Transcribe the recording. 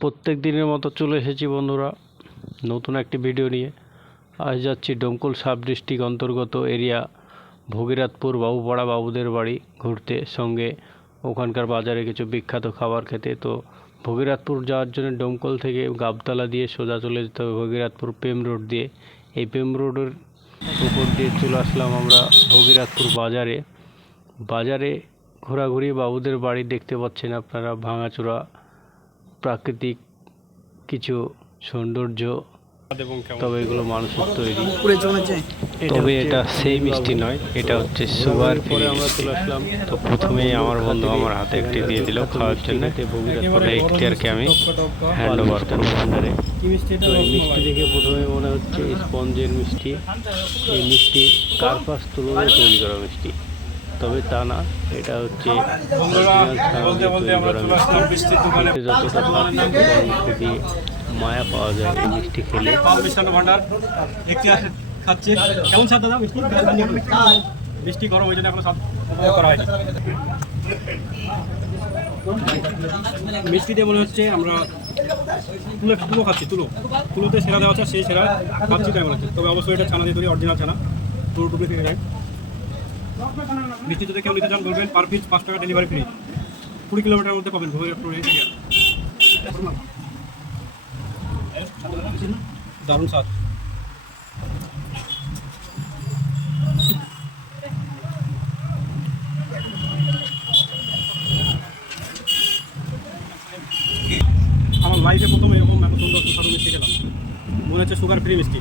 প্রত্যেক দিনের মতো চলে এসেছি বন্ধুরা, নতুন একটি ভিডিও নিয়ে। আজ যাচ্ছি ডোমকল সাব ডিস্ট্রিক্ট অন্তর্গত এরিয়া, ভগীরাথপুর বাবুপাড়া বাবুদের বাড়ি ঘুরতে। সঙ্গে ওখানকার বাজারে কিছু বিখ্যাত খাবার খেতে। তো ভগীরাথপুর যাওয়ার জন্য ডোমকল থেকে গাবতলা দিয়ে সোজা চলে যেতে হবে ভগীরাথপুর প্রেম রোড দিয়ে। এই প্রেম রোডের উপর দিয়ে চলে আসলাম আমরা ভগীরাথপুর বাজারে। বাজারে ঘোরাঘুরি বাবুদের বাড়ি দেখতে পাচ্ছেন আপনারা, ভাঙাচোরা প্রাকৃতিক কিছু সৌন্দর্য, তবে এগুলো মানুষের তৈরি। তবে এটা সেই মিষ্টি নয়, এটা হচ্ছে সুগার আসলাম তো প্রথমেই আমার বন্ধু আমার হাতে একটি দিয়ে দিল খাওয়ার জন্য। একটি আর কি আমি হ্যান্ড ওভার করব ভান্ডারে। তো এই মিষ্টি দেখে প্রথমে মনে হচ্ছে স্পঞ্জের মিষ্টি। এই মিষ্টি কার্পাস তুলনায় তৈরি করা মিষ্টি। তবে তা না এটা হচ্ছে মিষ্টি। দিয়ে মায়া পাওয়া যায় এই মিষ্টি খেলে। খাচ্ছে। কেমন স্বাদ দাদা? মিষ্টি? মিষ্টি গরম হয়ে জন্য এখনও সব উপভোগ করা মিষ্টি দিয়ে মনে হচ্ছে আমরা তুলো তুলো খাচ্ছি তুলো। তুলোতে সেরা দেওয়া আছে সেই সেরা খাচ্ছি তাই মনে হচ্ছে। তবে অবশ্যই এটা ছানা দিয়ে তৈরি অরিজিনাল ছানা। পুরো টুকরি থেকে যায়। মিষ্টি যদি কেউ নিতে চান বলবেন পার পিস পাঁচ টাকা ডেলিভারি ফ্রি কুড়ি কিলোমিটারের মধ্যে পাবেন দারুণ স্বাদ। আমার লাইফে প্রথম এরকম এত সুন্দর সুস্বাদু মিষ্টি খেলাম। মনে হচ্ছে সুগার ফ্রি মিষ্টি।